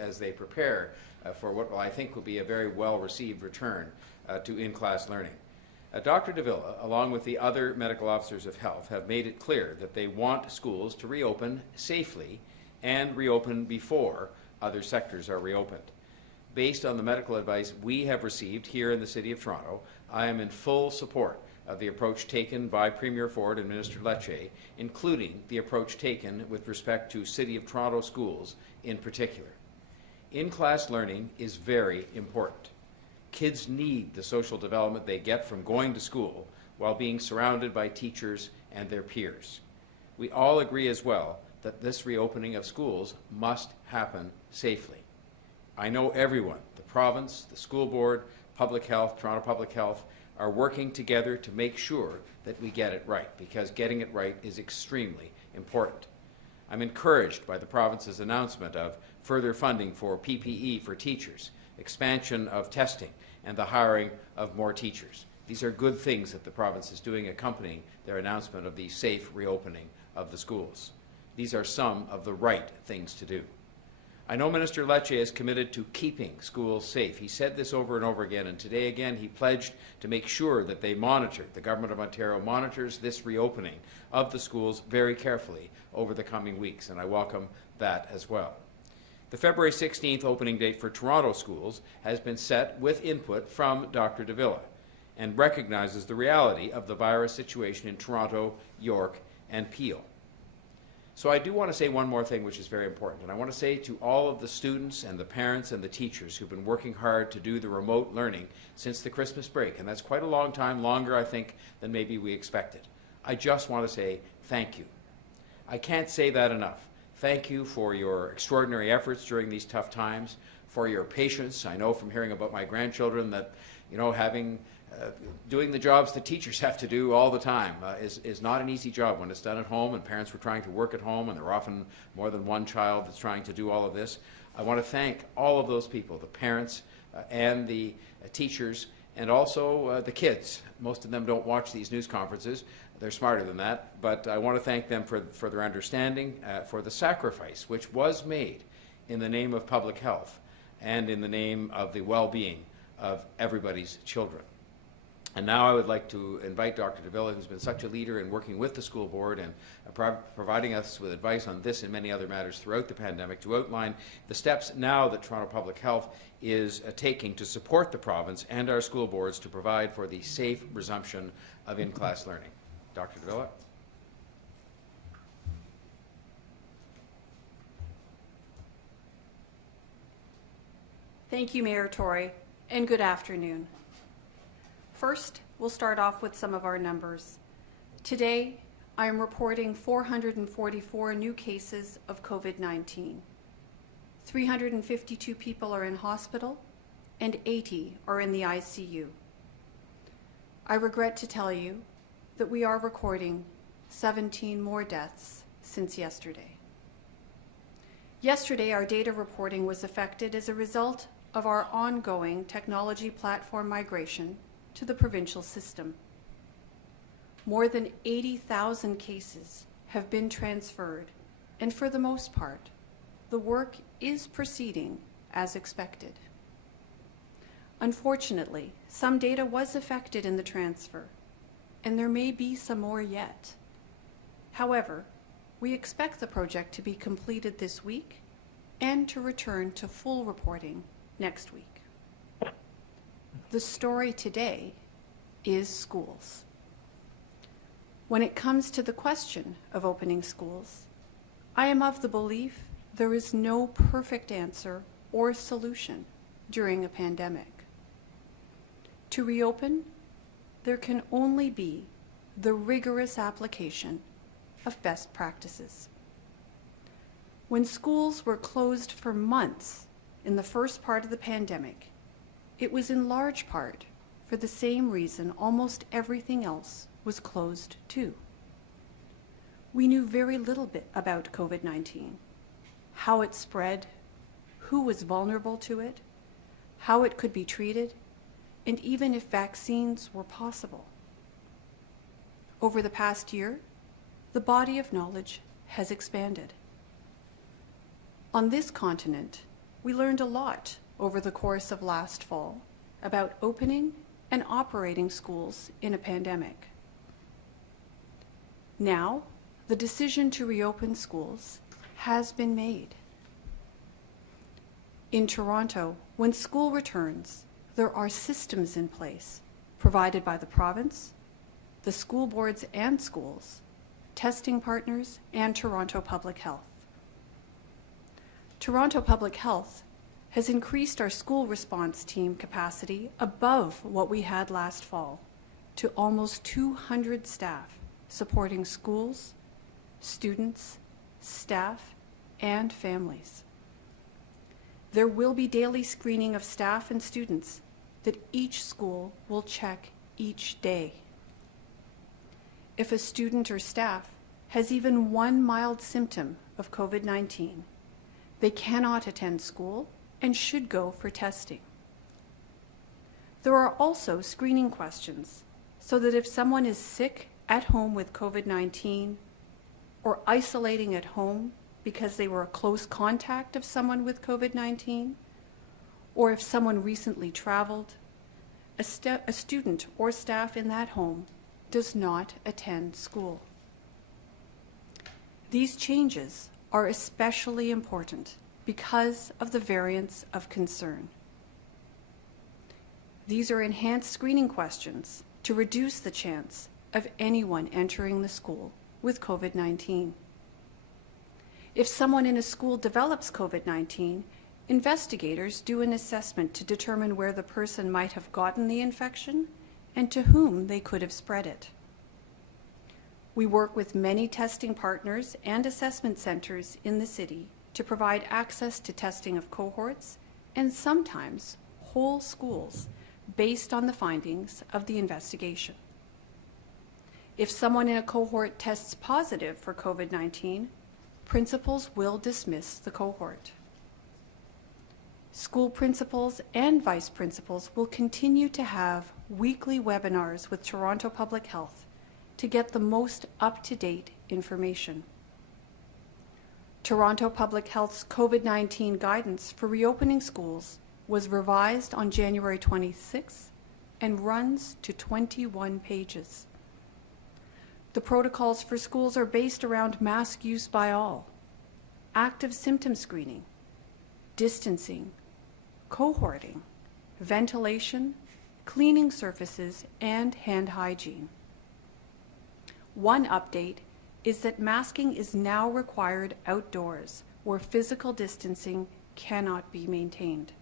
as they prepare for what I think will be a very well-received return to in-class learning. Dr. Davila, along with the other medical officers of health, have made it clear that they want schools to reopen safely and reopen before other sectors are reopened. Based on the medical advice we have received here in the City of Toronto, I am in full support of the approach taken by Premier Ford and Minister Lecce, including the approach taken with respect to City of Toronto schools in particular. In-class learning is very important. Kids need the social development they get from going to school while being surrounded by teachers and their peers. We all agree as well that this reopening of schools must happen safely. I know everyone, the province, the school board, public health, Toronto Public Health, are working together to make sure that we get it right, because getting it right is extremely important. I'm encouraged by the province's announcement of further funding for PPE for teachers, expansion of testing, and the hiring of more teachers. These are good things that the province is doing, accompanying their announcement of the safe reopening of the schools. These are some of the right things to do. I know Minister Lecce is committed to keeping schools safe. He said this over and over again, and today again he pledged to make sure that they monitor, the Government of Ontario monitors this reopening of the schools very carefully over the coming weeks, and I welcome that as well. The February 16th opening date for Toronto schools has been set with input from Dr. Davila and recognizes the reality of the virus situation in Toronto, York, and Peel. So I do want to say one more thing which is very important, and I want to say to all of the students and the parents and the teachers who've been working hard to do the remote learning since the Christmas break, and that's quite a long time, longer I think than maybe we expected. I just want to say thank you. I can't say that enough. Thank you for your extraordinary efforts during these tough times, for your patience. I know from hearing about my grandchildren that, you know, doing the jobs that teachers have to do all the time is not an easy job when it's done at home, and parents were trying to work at home, and there are often more than one child that's trying to do all of this. I want to thank all of those people, the parents and the teachers, and also the kids. Most of them don't watch these news conferences. They're smarter than that, but I want to thank them for their understanding, for the sacrifice which was made in the name of public health and in the name of the well-being of everybody's children. And now I would like to invite Dr. Davila, who's been such a leader in working with the school board and providing us with advice on this and many other matters throughout the pandemic, to outline the steps now that Toronto Public Health is taking to support the province and our school boards to provide for the safe resumption of in-class learning. Dr. Davila. Thank you, Mayor Tory, and good afternoon. First, we'll start off with some of our numbers. Today, I am reporting 444 new cases of COVID-19. 352 people are in hospital, and 80 are in the ICU. I regret to tell you that we are recording 17 more deaths since yesterday. Yesterday, our data reporting was affected as a result of our ongoing technology platform migration to the provincial system. More than 80,000 cases have been transferred, and for the most part, the work is proceeding as expected. Unfortunately, some data was affected in the transfer, and there may be some more yet. However, we expect the project to be completed this week and to return to full reporting next week. The story today is schools. When it comes to the question of opening schools, I am of the belief there is no perfect answer or solution during a pandemic. To reopen, there can only be the rigorous application of best practices. When schools were closed for months in the first part of the pandemic, it was in large part for the same reason almost everything else was closed too. We knew very little bit about COVID-19, how it spread, who was vulnerable to it, how it could be treated, and even if vaccines were possible. Over the past year, the body of knowledge has expanded. On this continent, we learned a lot over the course of last fall about opening and operating schools in a pandemic. Now, the decision to reopen schools has been made. In Toronto, when school returns, there are systems in place provided by the province, the school boards and schools, testing partners, and Toronto Public Health. Toronto Public Health has increased our school response team capacity above what we had last fall to almost 200 staff supporting schools, students, staff, and families. There will be daily screening of staff and students that each school will check each day. If a student or staff has even one mild symptom of COVID-19, they cannot attend school and should go for testing. There are also screening questions so that if someone is sick at home with COVID-19 or isolating at home because they were a close contact of someone with COVID-19, or if someone recently traveled, a student or staff in that home does not attend school. These changes are especially important because of the variants of concern. These are enhanced screening questions to reduce the chance of anyone entering the school with COVID-19. If someone in a school develops COVID-19, investigators do an assessment to determine where the person might have gotten the infection and to whom they could have spread it. We work with many testing partners and assessment centers in the city to provide access to testing of cohorts and sometimes whole schools based on the findings of the investigation. If someone in a cohort tests positive for COVID-19, principals will dismiss the cohort. School principals and vice principals will continue to have weekly webinars with Toronto Public Health to get the most up-to-date information. Toronto Public Health's COVID-19 guidance for reopening schools was revised on January 26th and runs to 21 pages. The protocols for schools are based around mask use by all, active symptom screening, distancing, cohorting, ventilation, cleaning surfaces, and hand hygiene. One update is that masking is now required outdoors where physical distancing cannot be maintained.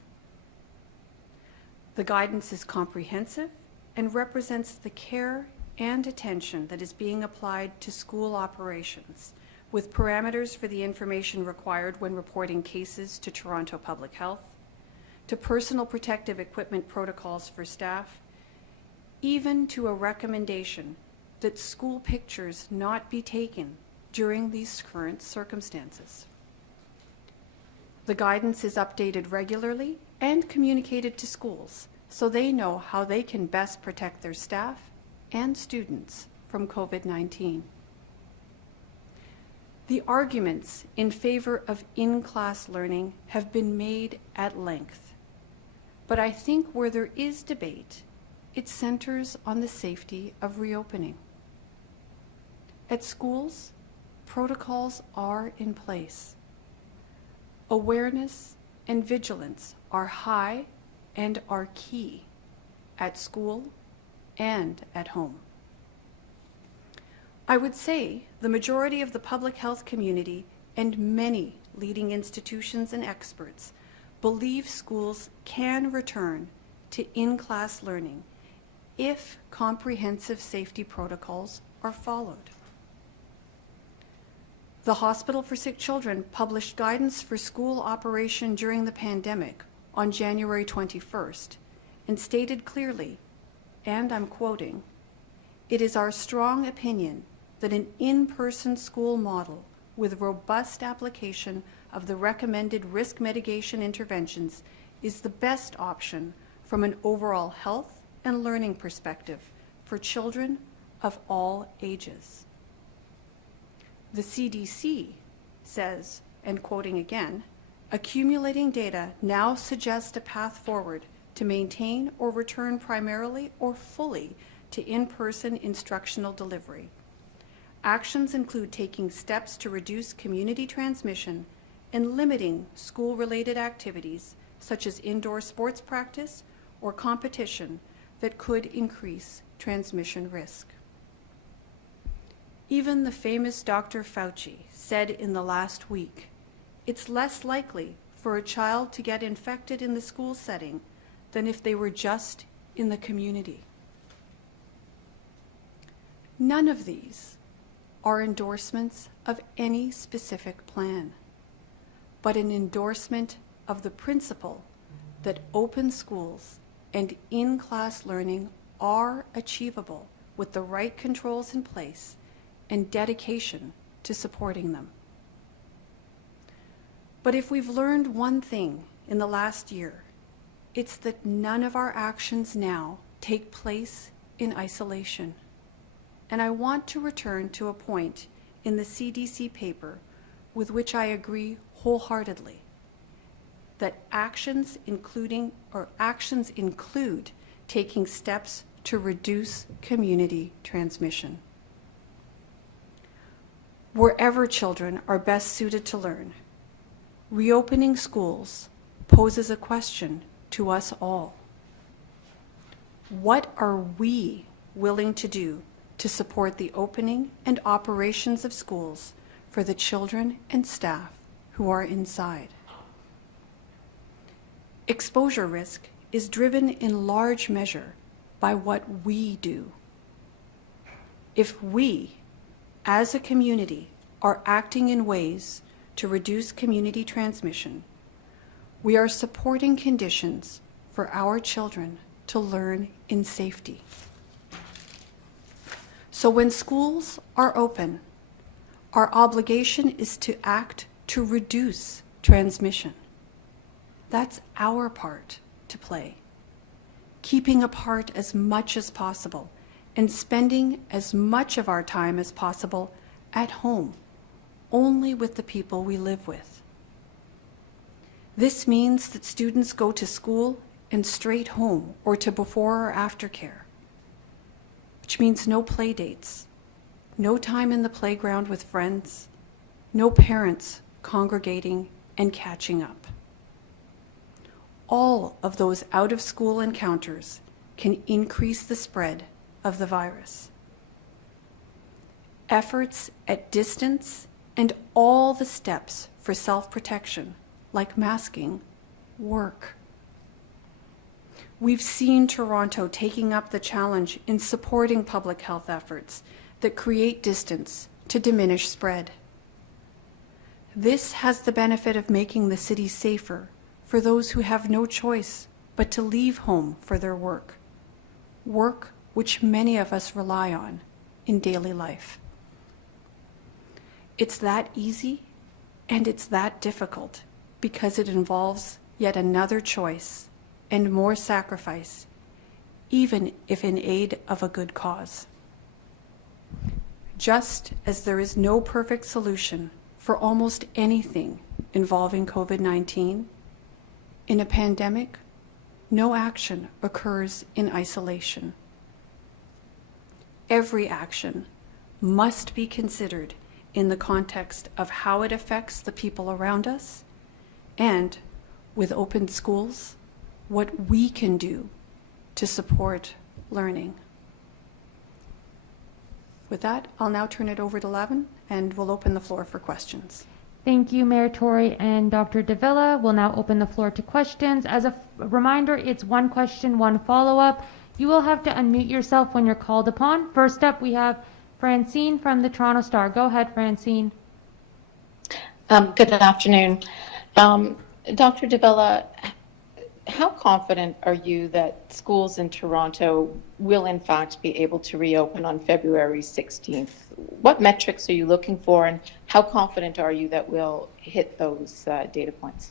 The guidance is comprehensive and represents the care and attention that is being applied to school operations, with parameters for the information required when reporting cases to Toronto Public Health, to personal protective equipment protocols for staff, even to a recommendation that school pictures not be taken during these current circumstances. The guidance is updated regularly and communicated to schools so they know how they can best protect their staff and students from COVID-19. The arguments in favor of in-class learning have been made at length, but I think where there is debate, it centers on the safety of reopening. At schools, protocols are in place. Awareness and vigilance are high and are key at school and at home. I would say the majority of the public health community and many leading institutions and experts believe schools can return to in-class learning if comprehensive safety protocols are followed. The Hospital for Sick Children published guidance for school operation during the pandemic on January 21st and stated clearly, and I'm quoting, "It is our strong opinion that an in-person school model with robust application of the recommended risk mitigation interventions is the best option from an overall health and learning perspective for children of all ages." The CDC says, and quoting again, Accumulating data now suggests a path forward to maintain or return primarily or fully to in-person instructional delivery. Actions include taking steps to reduce community transmission and limiting school-related activities such as indoor sports practice or competition that could increase transmission risk. Even the famous Dr. Fauci said in the last week, it's less likely for a child to get infected in the school setting than if they were just in the community. None of these are endorsements of any specific plan, but an endorsement of the principle that open schools and in-class learning are achievable with the right controls in place and dedication to supporting them. But if we've learned one thing in the last year, it's that none of our actions now take place in isolation. And I want to return to a point in the CDC paper with which I agree wholeheartedly, that actions include taking steps to reduce community transmission. Wherever children are best suited to learn, reopening schools poses a question to us all. What are we willing to do to support the opening and operations of schools for the children and staff who are inside? Exposure risk is driven in large measure by what we do. If we, as a community, are acting in ways to reduce community transmission, we are supporting conditions for our children to learn in safety. So when schools are open, our obligation is to act to reduce transmission. That's our part to play, keeping apart as much as possible and spending as much of our time as possible at home, only with the people we live with. This means that students go to school and straight home or to before or after care, which means no play dates, no time in the playground with friends, no parents congregating and catching up. All of those out-of-school encounters can increase the spread of the virus. Efforts at distance and all the steps for self-protection, like masking, work. We've seen Toronto taking up the challenge in supporting public health efforts that create distance to diminish spread. This has the benefit of making the city safer for those who have no choice but to leave home for their work which many of us rely on in daily life. It's that easy and it's that difficult because it involves yet another choice and more sacrifice, even if in aid of a good cause. Just as there is no perfect solution for almost anything involving COVID-19, in a pandemic, no action occurs in isolation. Every action must be considered in the context of how it affects the people around us, and, with open schools, what we can do to support learning. With that, I'll now turn it over to Lavin, and we'll open the floor for questions. Thank you, Mayor Tory and Dr. Davila. We'll now open the floor to questions. As a reminder, it's one question, one follow-up. You will have to unmute yourself when you're called upon. First up, we have Francine from the Toronto Star. Go ahead, Francine. Good afternoon. Dr. Davila, how confident are you that schools in Toronto will in fact be able to reopen on February 16th? What metrics are you looking for, and how confident are you that we'll hit those data points?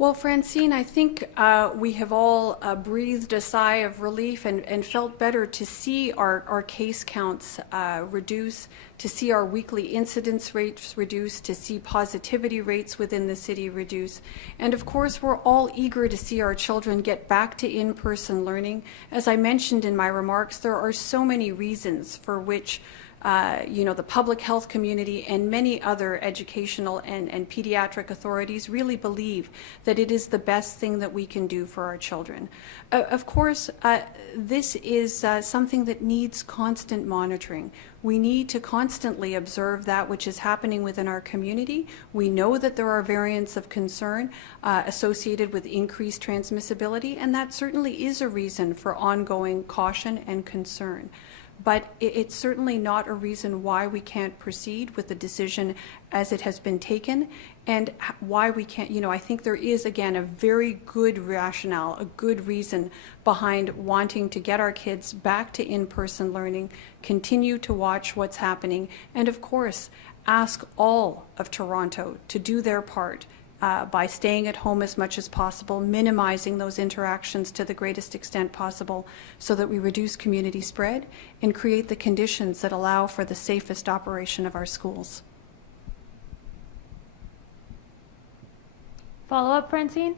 Well, Francine, I think we have all breathed a sigh of relief and felt better to see our case counts reduce, to see our weekly incidence rates reduce, to see positivity rates within the city reduce. And of course, we're all eager to see our children get back to in-person learning. As I mentioned in my remarks, there are so many reasons for which the public health community and many other educational and pediatric authorities really believe that it is the best thing that we can do for our children. Of course, this is something that needs constant monitoring. We need to constantly observe that which is happening within our community. We know that there are variants of concern associated with increased transmissibility, and that certainly is a reason for ongoing caution and concern. But it's certainly not a reason why we can't proceed with the decision as it has been taken, and why we can't, I think there is, again, a very good rationale, a good reason behind wanting to get our kids back to in-person learning, continue to watch what's happening, and of course, ask all of Toronto to do their part by staying at home as much as possible, minimizing those interactions to the greatest extent possible so that we reduce community spread and create the conditions that allow for the safest operation of our schools. Follow up, Francine?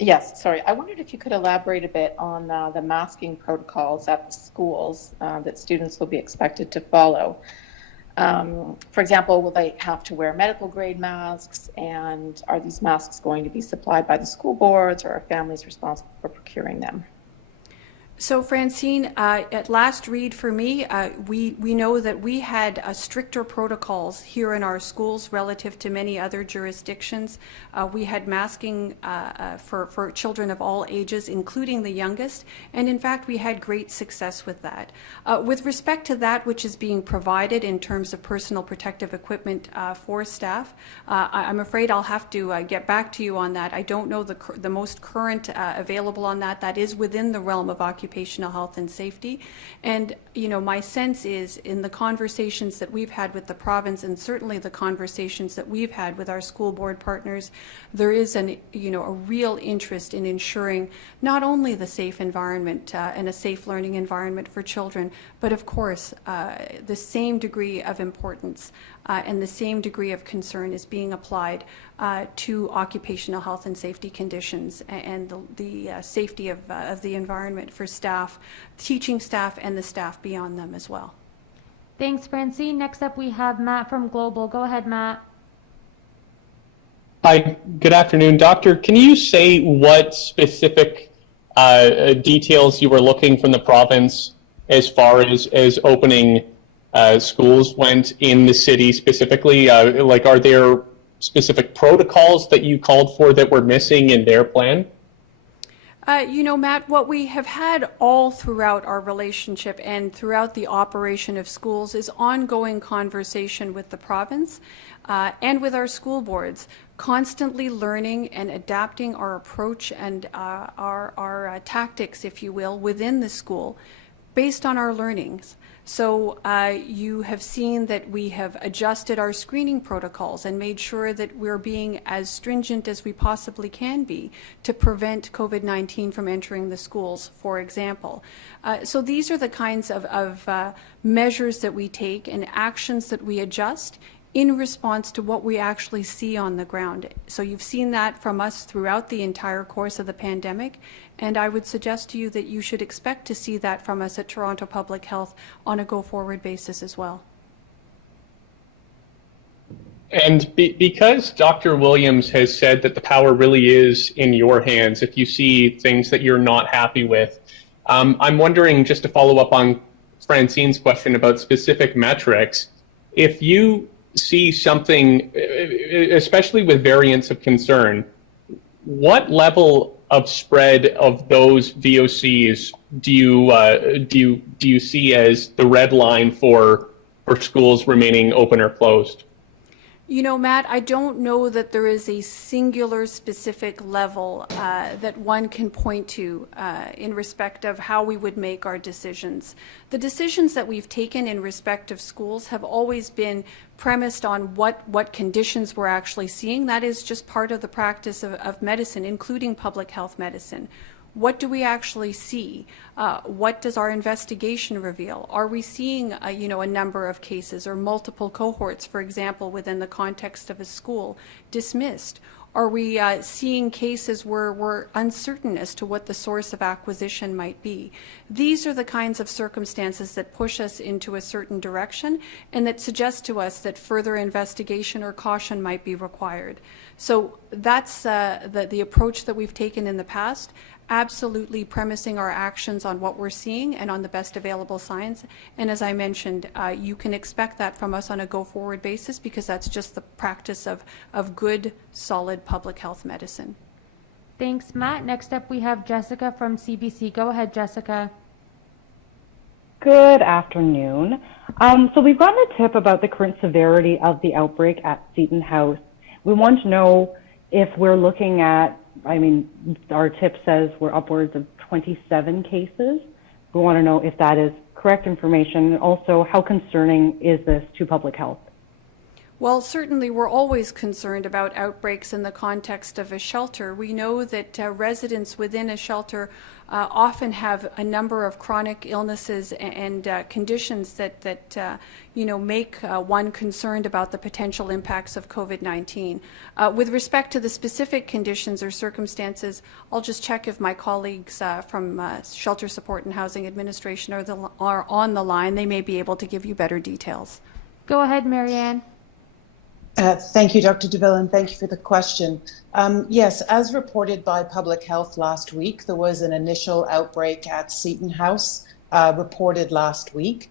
Yes, sorry. I wondered if you could elaborate a bit on the masking protocols at the schools that students will be expected to follow. For example, will they have to wear medical grade masks, and are these masks going to be supplied by the school boards, or are families responsible for procuring them? So Francine, at last read for me, we know that we had stricter protocols here in our schools relative to many other jurisdictions. We had masking for children of all ages, including the youngest, and in fact we had great success with that. With respect to that which is being provided in terms of personal protective equipment for staff, I'm afraid I'll have to get back to you on that. I don't know the most current available on that. That is within the realm of occupational health and safety. And, my sense is in the conversations that we've had with the province, and certainly the conversations that we've had with our school board partners, there is a real interest in ensuring not only the safe environment and a safe learning environment for children, but of course, the same degree of importance and the same degree of concern is being applied to occupational health and safety conditions and the safety of the environment for staff, teaching staff, and the staff beyond them as well. Thanks, Francine. Next up, we have Matt from Global. Go ahead, Matt. Hi, good afternoon. Doctor, can you say what specific details you were looking from the province as far as opening schools went in the city specifically? Are there specific protocols that you called for that were missing in their plan? Matt, what we have had all throughout our relationship and throughout the operation of schools is ongoing conversation with the province and with our school boards, constantly learning and adapting our approach and our tactics, if you will, within the school based on our learnings. So you have seen that we have adjusted our screening protocols and made sure that we're being as stringent as we possibly can be to prevent COVID-19 from entering the schools, for example. So these are the kinds of measures that we take and actions that we adjust in response to what we actually see on the ground. So you've seen that from us throughout the entire course of the pandemic, and I would suggest to you that you should expect to see that from us at Toronto Public Health on a go-forward basis as well. And because Dr. Williams has said that the power really is in your hands if you see things that you're not happy with, I'm wondering, just to follow up on Francine's question about specific metrics, if you see something, especially with variants of concern, what level of spread of those VOCs do you see as the red line for schools remaining open or closed? You know, Matt, I don't know that there is a singular specific level that one can point to in respect of how we would make our decisions. The decisions that we've taken in respect of schools have always been premised on what conditions we're actually seeing. That is just part of the practice of medicine, including public health medicine. What do we actually see? What does our investigation reveal? Are we seeing, a number of cases or multiple cohorts, for example, within the context of a school, dismissed? Are we seeing cases where we're uncertain as to what the source of acquisition might be? These are the kinds of circumstances that push us into a certain direction and that suggest to us that further investigation or caution might be required. So that's the approach that we've taken in the past. Absolutely premising our actions on what we're seeing and on the best available science. And as I mentioned, you can expect that from us on a go-forward basis because that's just the practice of good, solid public health medicine. Thanks, Matt. Next up, we have Jessica from CBC. Go ahead, Jessica. Good afternoon. So we've gotten a tip about the current severity of the outbreak at Seton House. We want to know if we're looking at, our tip says we're upwards of 27 cases. We want to know if that is correct information, and also how concerning is this to public health? Well, certainly we're always concerned about outbreaks in the context of a shelter. We know that residents within a shelter often have a number of chronic illnesses and conditions that make one concerned about the potential impacts of COVID-19. With respect to the specific conditions or circumstances, I'll just check if my colleagues from Shelter Support and Housing Administration are on the line. They may be able to give you better details. Go ahead, Marianne. Thank you, Dr. DeVille, and thank you for the question. Yes, as reported by Public Health last week, there was an initial outbreak at Seton House reported last week.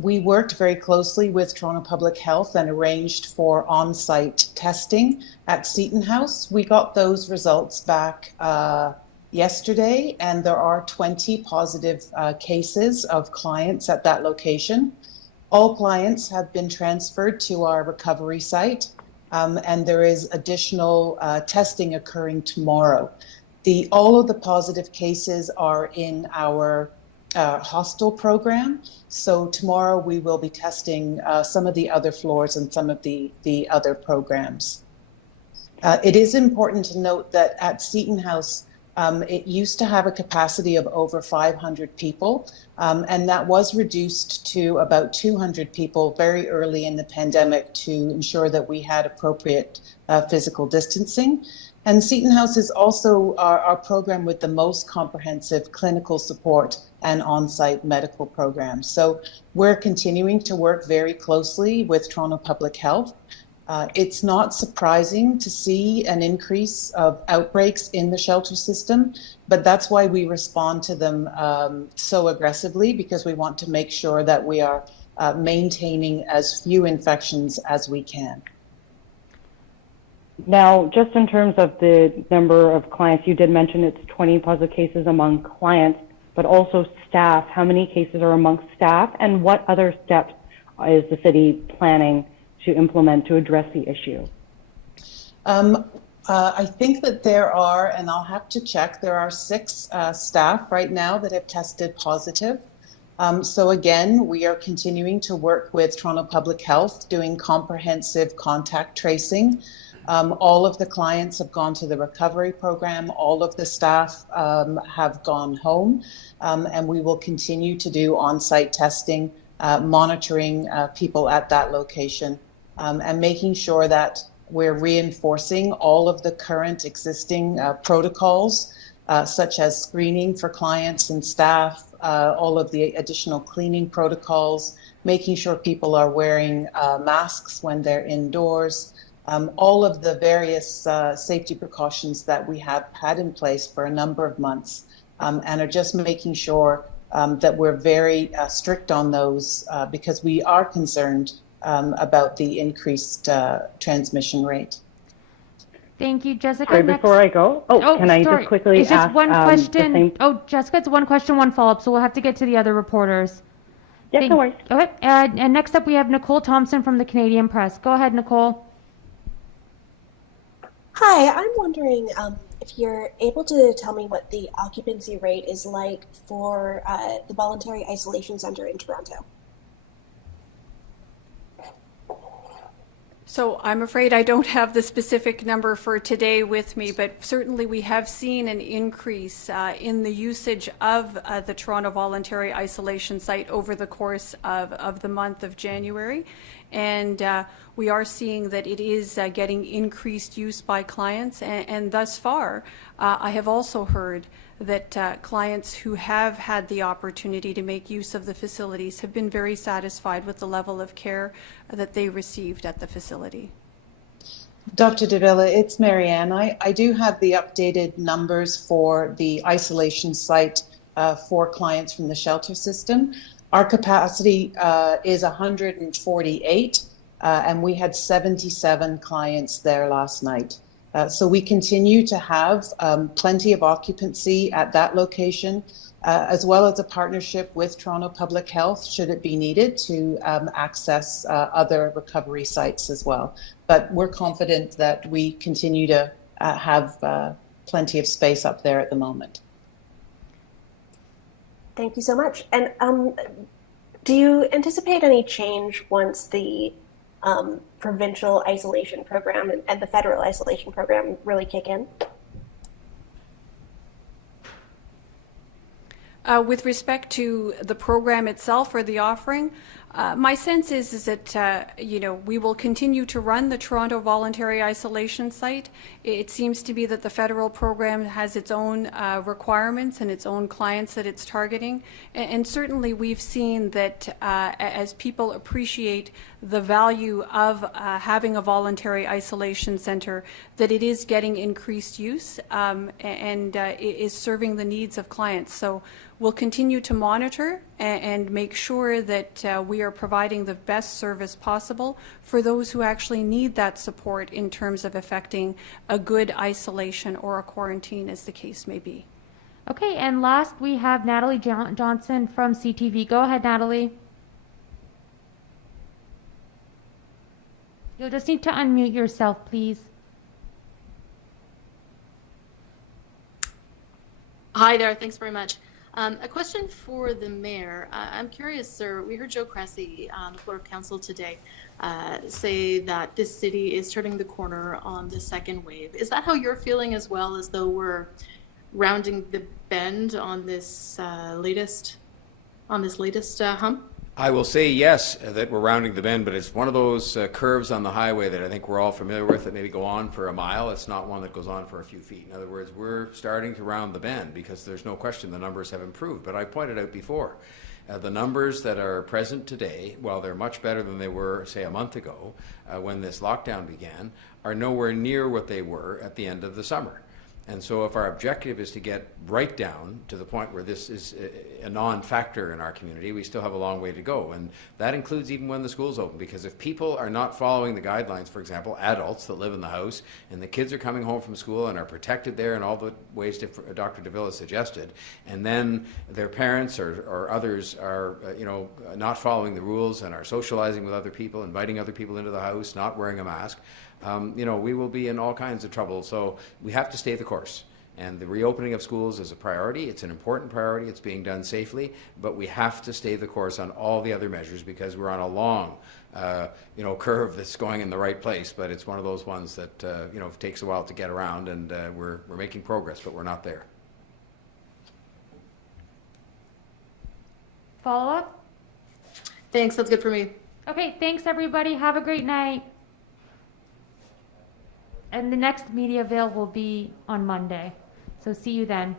We worked very closely with Toronto Public Health and arranged for on-site testing at Seton House. We got those results back yesterday, and there are 20 positive cases of clients at that location. All clients have been transferred to our recovery site, and there is additional testing occurring tomorrow. All of the positive cases are in our hostel program, so tomorrow we will be testing some of the other floors and some of the other programs. It is important to note that at Seton House, it used to have a capacity of over 500 people, and that was reduced to about 200 people very early in the pandemic to ensure that we had appropriate physical distancing. And Seton House is also our program with the most comprehensive clinical support and on-site medical programs. So we're continuing to work very closely with Toronto Public Health. It's not surprising to see an increase of outbreaks in the shelter system, but that's why we respond to them so aggressively, because we want to make sure that we are maintaining as few infections as we can. Now, just in terms of the number of clients, you did mention it's 20 positive cases among clients, but also staff. How many cases are amongst staff, and what other steps is the city planning to implement to address the issue? I think that there are, and I'll have to check, there are 6 staff right now that have tested positive. So again, we are continuing to work with Toronto Public Health, doing comprehensive contact tracing. All of the clients have gone to the recovery program. All of the staff have gone home, and we will continue to do on-site testing, monitoring people at that location, and making sure that we're reinforcing all of the current existing protocols, such as screening for clients and staff, all of the additional cleaning protocols, making sure people are wearing masks when they're indoors, all of the various safety precautions that we have had in place for a number of months, and are just making sure that we're very strict on those because we are concerned about the increased transmission rate. Thank you, Jessica. Sorry, before I go, can I just quickly it's just ask one question. the same... Jessica, it's one question, one follow-up, so we'll have to get to the other reporters. Yeah, no worries. Okay, and next up we have Nicole Thompson from the Canadian Press. Go ahead, Nicole. Hi, I'm wondering if you're able to tell me what the occupancy rate is like for the voluntary isolation center in Toronto. So I'm afraid I don't have the specific number for today with me, but certainly we have seen an increase in the usage of the Toronto Voluntary Isolation Site over the course of the month of January. And we are seeing that it is getting increased use by clients. And thus far, I have also heard that clients who have had the opportunity to make use of the facilities have been very satisfied with the level of care that they received at the facility. Dr. Davila, it's Marianne. I do have the updated numbers for the isolation site for clients from the shelter system. Our capacity is 148, and we had 77 clients there last night. So we continue to have plenty of occupancy at that location, as well as a partnership with Toronto Public Health, should it be needed, to access other recovery sites as well. But we're confident that we continue to have plenty of space up there at the moment. Thank you so much. And do you anticipate any change once the provincial isolation program and the federal isolation program really kick in? With respect to the program itself or the offering, my sense is that we will continue to run the Toronto Voluntary Isolation Site. It seems to be that the federal program has its own requirements and its own clients that it's targeting. And certainly we've seen that as people appreciate the value of having a voluntary isolation center, that it is getting increased use and is serving the needs of clients. So we'll continue to monitor and make sure that we are providing the best service possible for those who actually need that support in terms of effecting a good isolation or a quarantine, as the case may be. Okay, and last we have Natalie Johnson from CTV. Go ahead, Natalie. You'll just need to unmute yourself, please. Hi there, thanks very much. A question for the mayor. I'm curious, sir, we heard Joe Cressy on the floor of council today say that this city is turning the corner on the second wave. Is that how you're feeling as well, as though we're rounding the bend on this latest hump? I will say yes, that we're rounding the bend, but it's one of those curves on the highway that I think we're all familiar with that maybe go on for a mile. It's not one that goes on for a few feet. In other words, we're starting to round the bend because there's no question the numbers have improved. But I pointed out before, the numbers that are present today, while they're much better than they were, say, a month ago when this lockdown began, are nowhere near what they were at the end of the summer. And so if our objective is to get right down to the point where this is a non-factor in our community, we still have a long way to go. And that includes even when the schools open, because if people are not following the guidelines, for example, adults that live in the house, and the kids are coming home from school and are protected there in all the ways Dr. Davila suggested, and then their parents or others are not following the rules and are socializing with other people, inviting other people into the house, not wearing a mask, we will be in all kinds of trouble. So we have to stay the course. And the reopening of schools is a priority. It's an important priority. It's being done safely. But we have to stay the course on all the other measures because we're on a long, curve that's going in the right place. But it's one of those ones that, takes a while to get around. And we're making progress, but we're not there. Follow up? Thanks, that's good for me. Okay, thanks everybody. Have a great night. And the next media avail will be on Monday. So see you then.